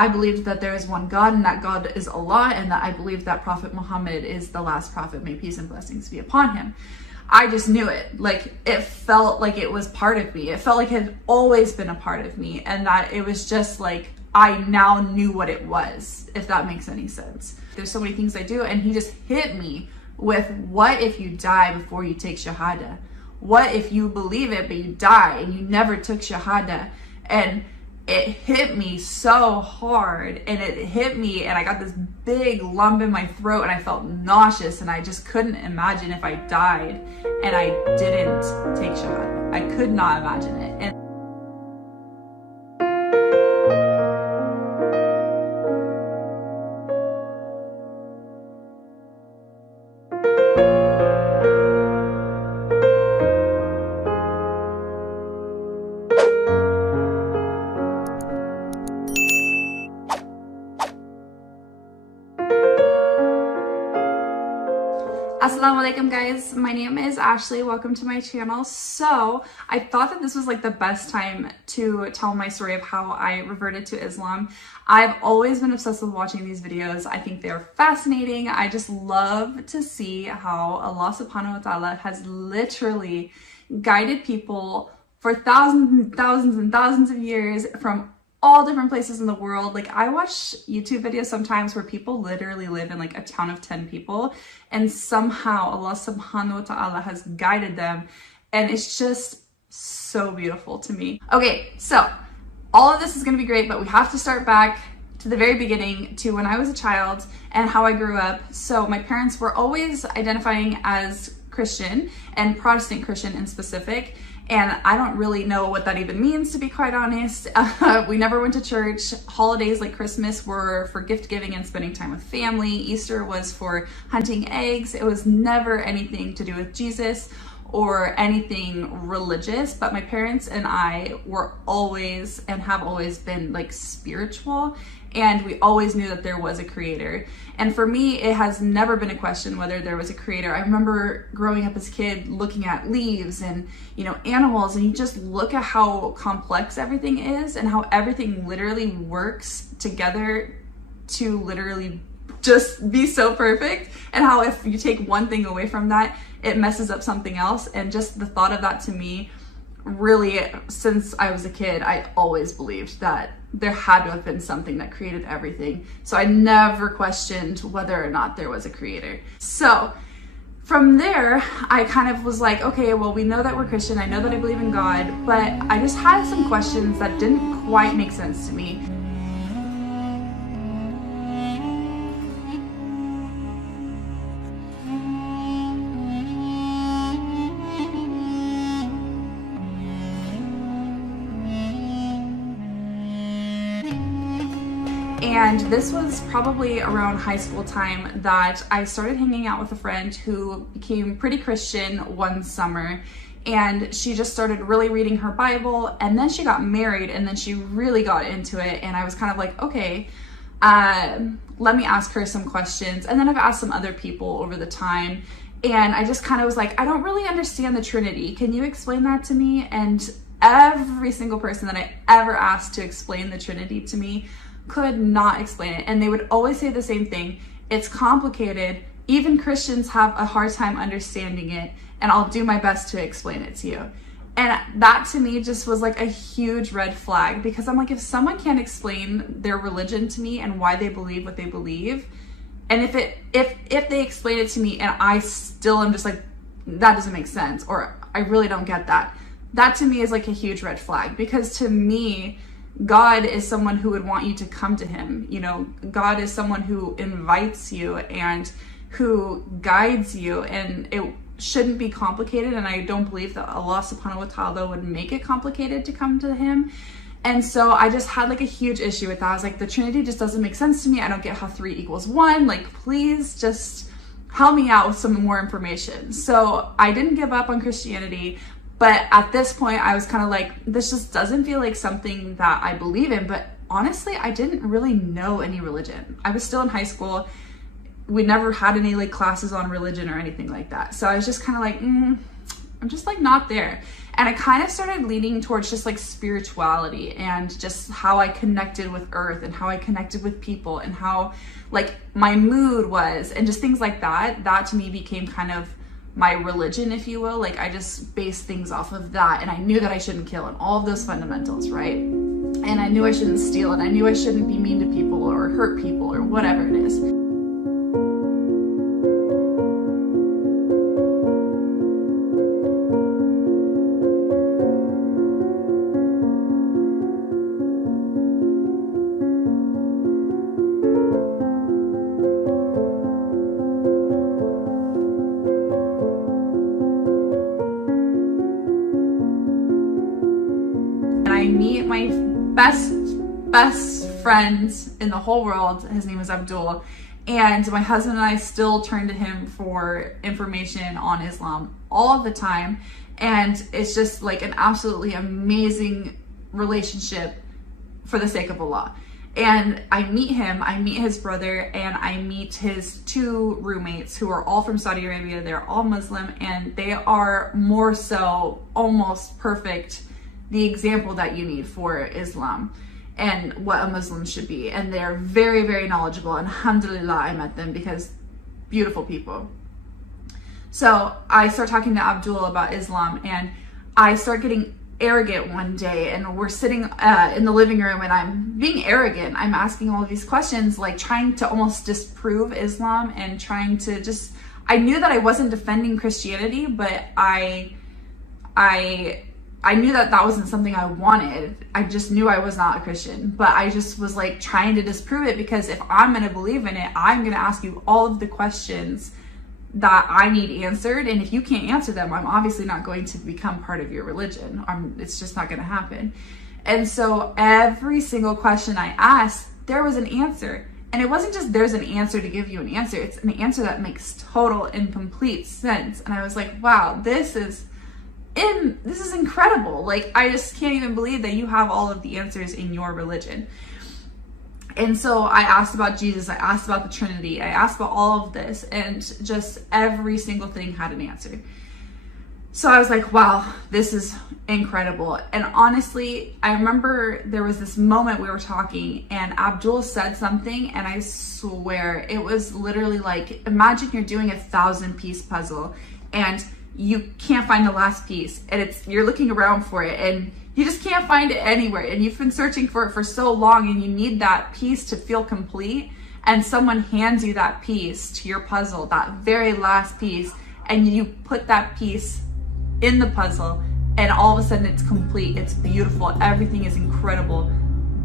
I believed that there is one God and that God is Allah, and that I believed that Prophet Muhammad is the last prophet, may peace and blessings be upon him. I just knew it. Like, it felt like it was part of me. It felt like it had always been a part of me, and that it was just like, I now knew what it was, if that makes any sense. There's so many things I do, and he just hit me with, what if you die before you take Shahada? What if you believe it, but you die and you never took Shahada? And it hit me so hard, and it hit me, and I got this big lump in my throat, and I felt nauseous, and I just couldn't imagine if I died and I didn't take Shahada. I could not imagine it. And Assalamu alaikum guys, my name is Ashley, welcome to my channel. So I thought that this was like the best time to tell my story of how I reverted to Islam. I've always been obsessed with watching these videos. I think they're fascinating. I just love to see how Allah subhanahu wa ta'ala has literally guided people for thousands and thousands and thousands of years from all different places in the world. Like, I watch YouTube videos sometimes where people literally live in like a town of 10 people, and somehow Allah subhanahu wa ta'ala has guided them, and it's just so beautiful to me. Okay, so all of this is gonna be great, but we have to start back to the very beginning, to when I was a child and how I grew up. So my parents were always identifying as Christian, and Protestant Christian in specific. And I don't really know what that even means, to be quite honest. We never went to church. Holidays like Christmas were for gift giving and spending time with family. Easter was for hunting eggs. It was never anything to do with Jesus or anything religious. But my parents and I were always, and have always been, like, spiritual. And we always knew that there was a creator. And for me, it has never been a question whether there was a creator. I remember growing up as a kid looking at leaves and, you know, animals, and you just look at how complex everything is and how everything literally works together to literally just be so perfect, and how if you take one thing away from that, it messes up something else. And just the thought of that, to me, really, since I was a kid, I always believed that there had to have been something that created everything. So I never questioned whether or not there was a creator. So from there, I kind of was like, okay, well, we know that we're Christian. I know that I believe in God, but I just had some questions that didn't quite make sense to me. And this was probably around high school time that I started hanging out with a friend who became pretty Christian one summer, and she just started really reading her Bible, and then she got married, and then she really got into it. And I was kind of like, okay, let me ask her some questions. And then I've asked some other people over the time, and I just kind of was like, I don't really understand the Trinity. Can you explain that to me? And every single person that I ever asked to explain the Trinity to me could not explain it. And they would always say the same thing: it's complicated, even Christians have a hard time understanding it, and I'll do my best to explain it to you. And that to me just was like a huge red flag, because I'm like, if someone can't explain their religion to me and why they believe what they believe, and if they explain it to me and I still am just like, that doesn't make sense, or I really don't get that, that to me is like a huge red flag. Because to me, God is someone who would want you to come to him. You know, God is someone who invites you and who guides you, and it shouldn't be complicated. And I don't believe that Allah subhanahu wa ta'ala would make it complicated to come to him. And so I just had like a huge issue with that. I was like, the Trinity just doesn't make sense to me. I don't get how 3 equals 1. Like, please just help me out with some more information. So I didn't give up on Christianity. But at this point, I was kind of like, this just doesn't feel like something that I believe in. But honestly, I didn't really know any religion. I was still in high school. We never had any like classes on religion or anything like that. So I was just kind of like, I'm just like not there. And I kind of started leaning towards just like spirituality and just how I connected with earth and how I connected with people and how like my mood was and just things like that. That to me became kind of my religion, if you will. Like I just based things off of that, and I knew that I shouldn't kill and all of those fundamentals, right? And I knew I shouldn't steal, and I knew I shouldn't be mean to people or hurt people or whatever it is. I meet my best friends in the whole world. His name is Abdul, and my husband and I still turn to him for information on Islam all of the time, and it's just like an absolutely amazing relationship for the sake of Allah. And I meet him, I meet his brother, and I meet his two roommates who are all from Saudi Arabia. They're all Muslim, and they are more so almost perfect, the example that you need for Islam and what a Muslim should be. And they're very, very knowledgeable. And alhamdulillah, I met them because beautiful people. So I start talking to Abdul about Islam, and I start getting arrogant one day, and we're sitting in the living room, and I'm being arrogant. I'm asking all of these questions, like trying to almost disprove Islam and trying to just, I knew that I wasn't defending Christianity, but I knew that that wasn't something I wanted. I just knew I was not a Christian, but I just was like trying to disprove it, because if I'm going to believe in it, I'm going to ask you all of the questions that I need answered. And if you can't answer them, I'm obviously not going to become part of your religion. It's just not going to happen. And so every single question I asked, there was an answer. And it wasn't just there's an answer to give you an answer. It's an answer that makes total and complete sense. And I was like, wow, this is incredible. Like, I just can't even believe that you have all of the answers in your religion. And so I asked about Jesus, I asked about the Trinity, I asked about all of this, and just every single thing had an answer. So I was like, wow, this is incredible. And honestly, I remember there was this moment we were talking, and Abdul said something, and I swear it was literally like, imagine you're doing a 1,000-piece puzzle and you can't find the last piece, and you're looking around for it and you just can't find it anywhere, and you've been searching for it for so long, and you need that piece to feel complete, and someone hands you that piece to your puzzle, that very last piece, and you put that piece in the puzzle, and all of a sudden it's complete, it's beautiful, everything is incredible.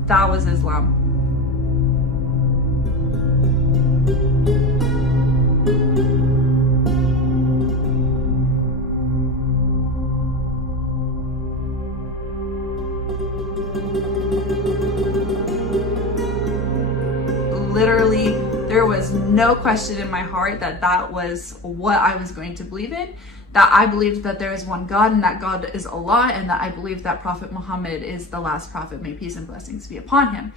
That was Islam. Literally, there was no question in my heart that that was what I was going to believe in, that I believed that there is one God, and that God is Allah, and that I believed that Prophet Muhammad is the last prophet, may peace and blessings be upon him.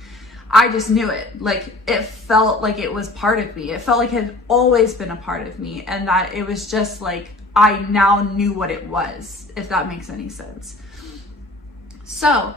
I just knew it. Like, it felt like it was part of me. It felt like it had always been a part of me, and that it was just like, I now knew what it was, if that makes any sense. So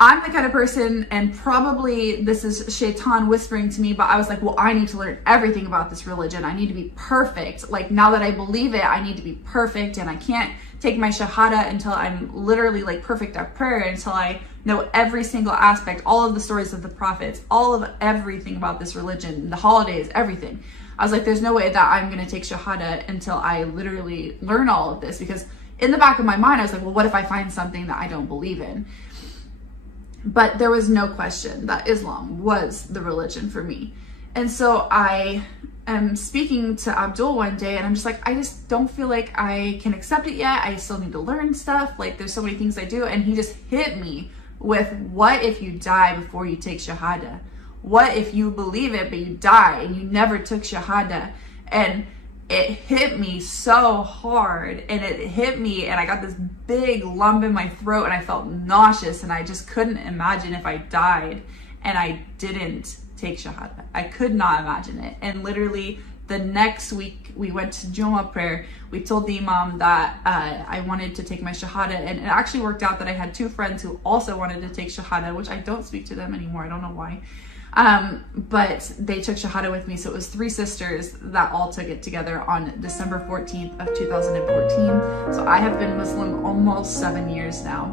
I'm the kind of person, and probably this is Shaitan whispering to me, but I was like, well, I need to learn everything about this religion. I need to be perfect. Like, now that I believe it, I need to be perfect, and I can't take my shahada until I'm literally like perfect at prayer, until I know every single aspect, all of the stories of the prophets, all of everything about this religion, the holidays, everything. I was like, there's no way that I'm going to take shahada until I literally learn all of this, because in the back of my mind, I was like, well, what if I find something that I don't believe in? But there was no question that Islam was the religion for me. And so I am speaking to Abdul one day, and I'm just like, I just don't feel like I can accept it yet. I still need to learn stuff. Like, there's so many things I do. And he just hit me with, what if you die before you take shahada? What if you believe it, but you die and you never took shahada? And it hit me so hard, and it hit me, and I got this big lump in my throat, and I felt nauseous, and I just couldn't imagine if I died and I didn't take shahada. I could not imagine it. And literally the next week we went to Juma prayer. We told the imam that I wanted to take my shahada, and it actually worked out that I had two friends who also wanted to take shahada, which I don't speak to them anymore. I don't know why. But they took shahada with me. So it was 3 sisters that all took it together on December 14th of 2014. So I have been Muslim almost 7 years now.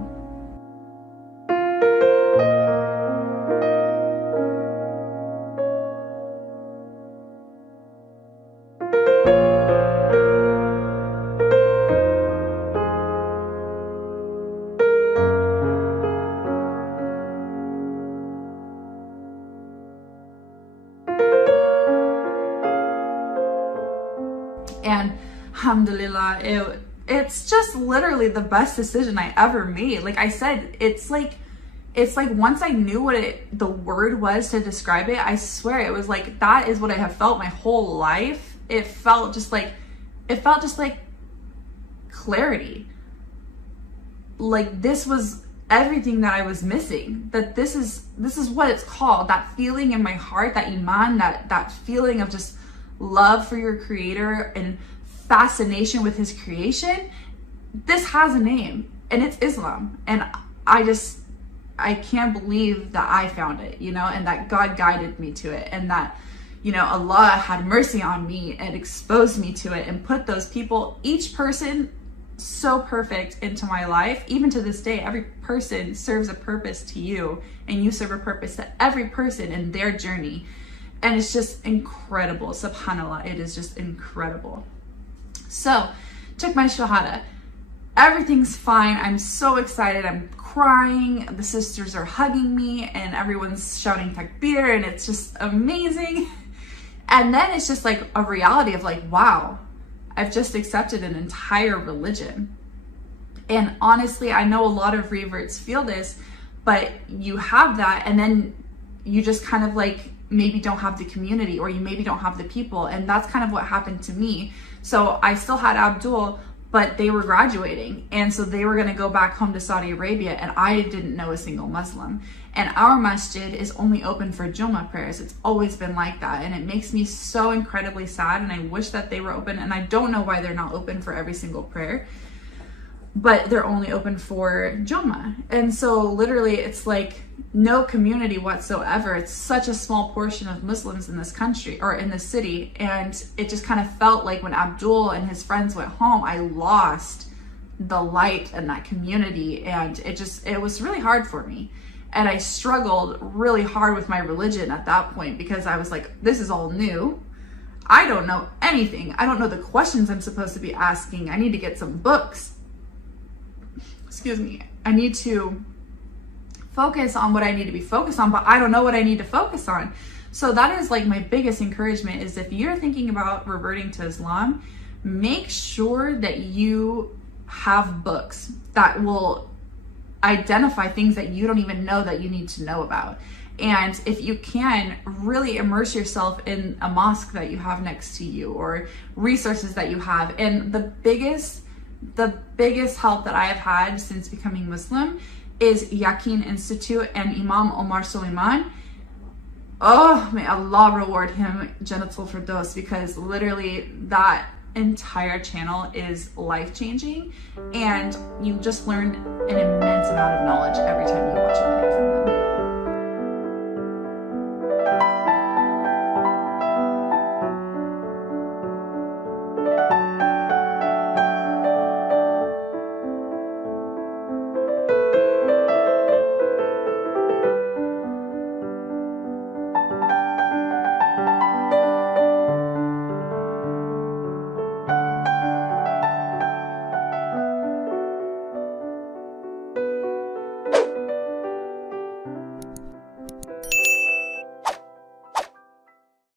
And alhamdulillah, it's just literally the best decision I ever made. Like I said, it's like once I knew what the word was to describe it, I swear it was like, that is what I have felt my whole life. It felt just like clarity. Like this was everything that I was missing. That this is what it's called. That feeling in my heart, that iman, that feeling of just love for your creator and fascination with his creation. This has a name, and it's Islam. And I can't believe that I found it, you know, and that God guided me to it, and that, you know, Allah had mercy on me and exposed me to it and put those people, each person so perfect, into my life. Even to this day, every person serves a purpose to you, and you serve a purpose to every person in their journey. And it's just incredible. SubhanAllah, it is just incredible. So, took my shahada. Everything's fine. I'm so excited. I'm crying. The sisters are hugging me and everyone's shouting takbir, and it's just amazing. And then it's just like a reality of like, wow, I've just accepted an entire religion. And honestly, I know a lot of reverts feel this, but you have that and then you just kind of like maybe don't have the community, or you maybe don't have the people. And that's kind of what happened to me. So I still had Abdul, but they were graduating. And so they were going to go back home to Saudi Arabia, and I didn't know a single Muslim. And our masjid is only open for Jummah prayers. It's always been like that. And it makes me so incredibly sad. And I wish that they were open. And I don't know why they're not open for every single prayer, but they're only open for Jummah. And so literally it's like no community whatsoever. It's such a small portion of Muslims in this country, or in this city. And it just kind of felt like when Abdul and his friends went home, I lost the light and that community. And it was really hard for me. And I struggled really hard with my religion at that point, because I was like, this is all new. I don't know anything. I don't know the questions I'm supposed to be asking. I need to get some books. Excuse me. I need to focus on what I need to be focused on, but I don't know what I need to focus on. So that is like my biggest encouragement, is if you're thinking about reverting to Islam, make sure that you have books that will identify things that you don't even know that you need to know about. And if you can, really immerse yourself in a mosque that you have next to you, or resources that you have. And the biggest help that I have had since becoming Muslim is Yaqeen Institute and Imam Omar Suleiman. Oh, may Allah reward him Jannatul Firdaus, because literally that entire channel is life-changing, and you just learn an immense amount of knowledge every time you watch a video from him.